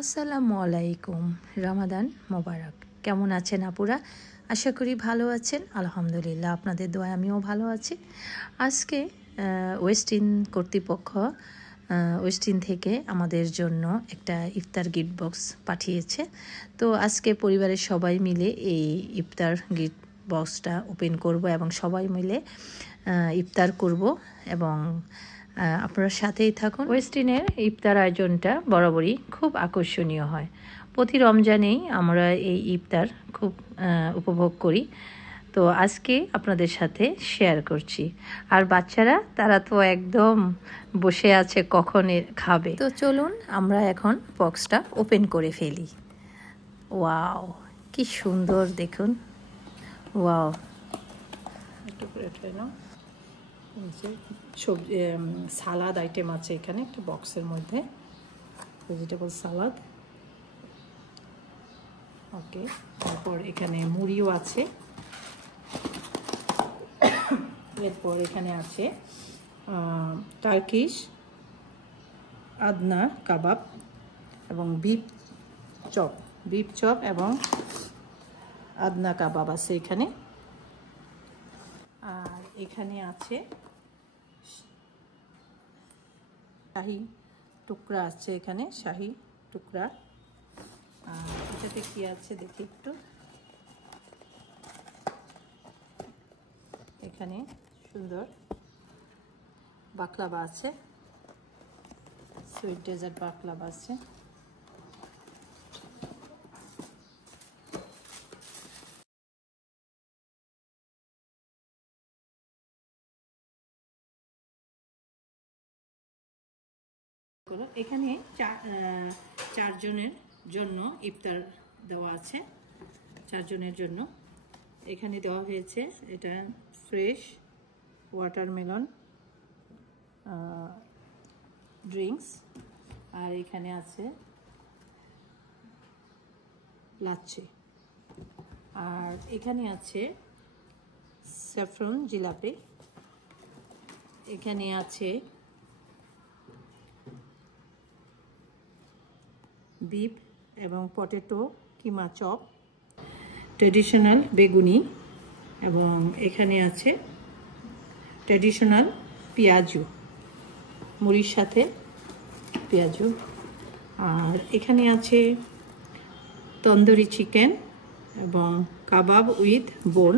আসসালামু আলাইকুম, রমাদান মোবারক। কেমন আছেন আপুরা? আশা করি ভালো আছেন। আলহামদুলিল্লাহ, আপনাদের দোয়ায় আমিও ভালো আছি। আজকে ওয়েস্টিন কর্তৃপক্ষ ওয়েস্টিন থেকে আমাদের জন্য একটা ইফতার গিফট বক্স পাঠিয়েছে। তো আজকে পরিবারের সবাই মিলে এই ইফতার গিফট বক্সটা ওপেন করব এবং সবাই মিলে ইফতার করব এবং আপনারা সাথেই থাকুন। ওয়েস্টিনের ইফতার আয়োজনটা বরাবরই খুব আকর্ষণীয় হয়। প্রতি রমজানেই আমরা এই ইফতার খুব উপভোগ করি। তো আজকে আপনাদের সাথে শেয়ার করছি। আর বাচ্চারা তারা তো একদম বসে আছে কখন খাবে। তো চলুন আমরা এখন বক্সটা ওপেন করে ফেলি। ওয়াও, কি সুন্দর দেখুন। ওয়াও, একটু করে নাও। সবজি সালাদ আইটেম আছে এখানে একটা বক্সের মধ্যে, ভেজিটেবল সালাদ। ওকে, তারপর এখানে মুড়িও আছে। এরপর এখানে আছে টার্কিশ আদনা কাবাব এবং বিফ চপ এবং আদনা কাবাব আছে এখানে। আর এখানে আছে শাহি টুকরা আছে, এখানে শাহি টুকরা। আর এটাতে কি আছে দেখি একটু। এখানে সুন্দর বাকলাবা আছে, সুইট ডেজার্ট বাকলাবা আছে। এখানে চারজনের জন্য ইফতার দেওয়া আছে, চারজনের জন্য। এখানে দেওয়া হয়েছে এটা ফ্রেশ ওয়াটারমেলন ড্রিঙ্কস। আর এখানে আছে লাচ্ছি। আর এখানে আছে স্যাফরন জিলাপি। এখানে আছে বিফ এবং পটেটো কিমা চপ, ট্রেডিশনাল বেগুনি, এবং এখানে আছে ট্রেডিশনাল পেঁয়াজু, মুড়ির সাথে পেঁয়াজু। আর এখানে আছে তন্দুরি চিকেন এবং কাবাব উইথ বোন।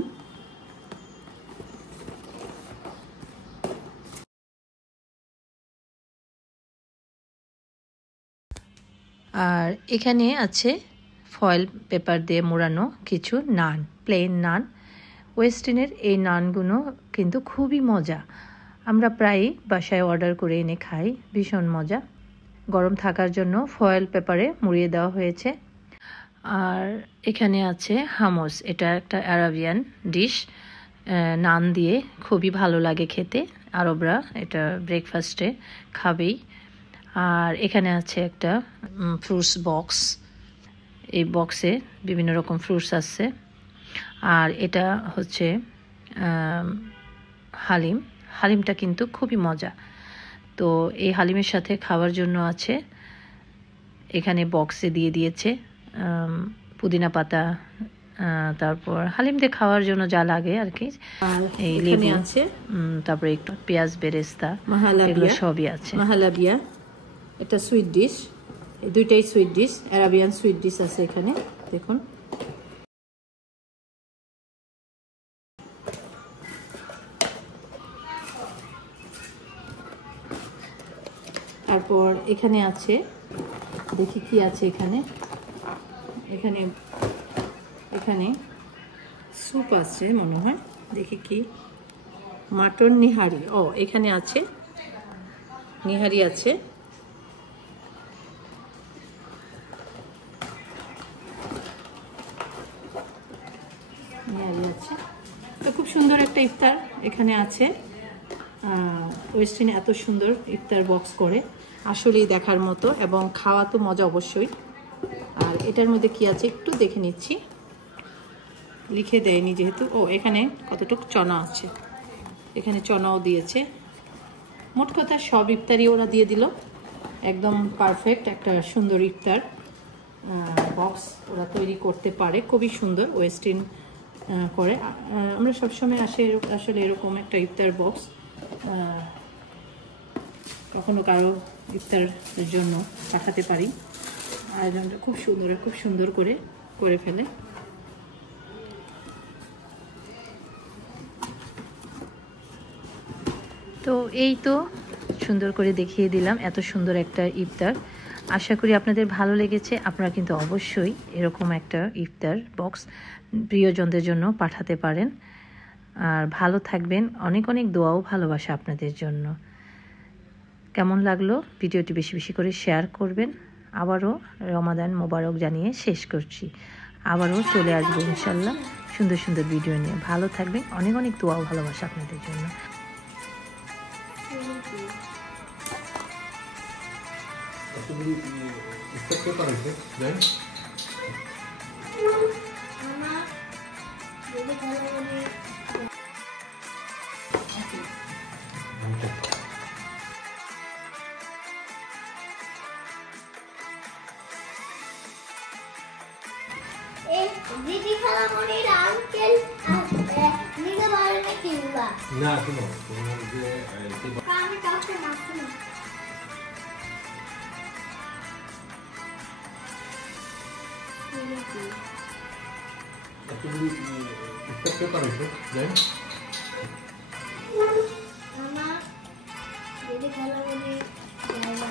আর এখানে আছে ফয়েল পেপার দিয়ে মোড়ানো কিছু নান, প্লেন নান। ওয়েস্টিনের এই নানগুলো কিন্তু খুবই মজা। আমরা প্রায়ই বাসায় অর্ডার করে এনে খাই, ভীষণ মজা। গরম থাকার জন্য ফয়েল পেপারে মুড়িয়ে দেওয়া হয়েছে। আর এখানে আছে হামস, এটা একটা আরাবিয়ান ডিশ, নান দিয়ে খুবই ভালো লাগে খেতে। আরবরা এটা ব্রেকফাস্টে খাবেই। আর এখানে আছে একটা ফ্রুটস বক্স, এই বক্সে বিভিন্ন রকম ফ্রুটস আছে। আর এটা হচ্ছে হালিমটা কিন্তু খুবই মজা। তো এই হালিমের সাথে খাওয়ার জন্য আছে, এখানে বক্সে দিয়ে দিয়েছে পুদিনা পাতা, তারপর হালিম দিয়ে খাওয়ার জন্য যা লাগে আর কি, এই লেবু আছে, তারপরে একটু পেঁয়াজ বেরেস্তা, এগুলো সবই আছে। মাহালাবিয়া এটা সুইট ডিশ, এই দুইটাই sweet dish, Arabian sweet dish আছে এখানে দেখুন। তারপর এখানে আছে, দেখি কি আছে এখানে। এখানে স্যুপ আছে মনে হয়, দেখি কি, মাটন নিহারি। ও, এখানে আছে নিহারি আছে। তো খুব সুন্দর একটা ইফতার এখানে আছে। ওয়েস্টিনে এত সুন্দর ইফতার বক্স করে, আসলেই দেখার মতো, এবং খাওয়া তো মজা অবশ্যই। আর এটার মধ্যে কি আছে একটু দেখে নিচ্ছি, লিখে দেয়নি যেহেতু। ও, এখানে কতটুকু চনা আছে, এখানে চনাও দিয়েছে। মোট কথা সব ইফতারই ওরা দিয়ে দিল, একদম পারফেক্ট একটা সুন্দর ইফতার। বক্স ওরা তৈরি করতে পারে, খুবই সুন্দর ওয়েস্টিন করে। আমরা সবসময় আসলে এরকম একটা ইফতার বক্স কখনো কারো ইফতারের জন্য পাঠাতে পারি। আয়োজনটা খুব সুন্দর করে ফেলে। তো এই তো সুন্দর করে দেখিয়ে দিলাম এত সুন্দর একটা ইফতার। আশা করি আপনাদের ভালো লেগেছে। আপনারা কিন্তু অবশ্যই এরকম একটা ইফতার বক্স প্রিয়জনদের জন্য পাঠাতে পারেন। আর ভালো থাকবেন, অনেক অনেক দোয়াও ভালোবাসা আপনাদের জন্য। কেমন লাগলো ভিডিওটি বেশি বেশি করে শেয়ার করবেন। আবারও রমাদান মোবারক জানিয়ে শেষ করছি। আবারও চলে আসবো ইনশাল্লাহ সুন্দর সুন্দর ভিডিও নিয়ে। ভালো থাকবেন, অনেক অনেক দোয়াও ভালোবাসা আপনাদের জন্য। দিদি খালামণির আঙ্কেল নিতে পারে না কিংবা না শুনো আমি কাউকে মারছি না। তুমি পেপার হইতো যাই আমার দিদি খালামণির জায়গা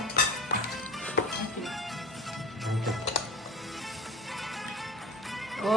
ও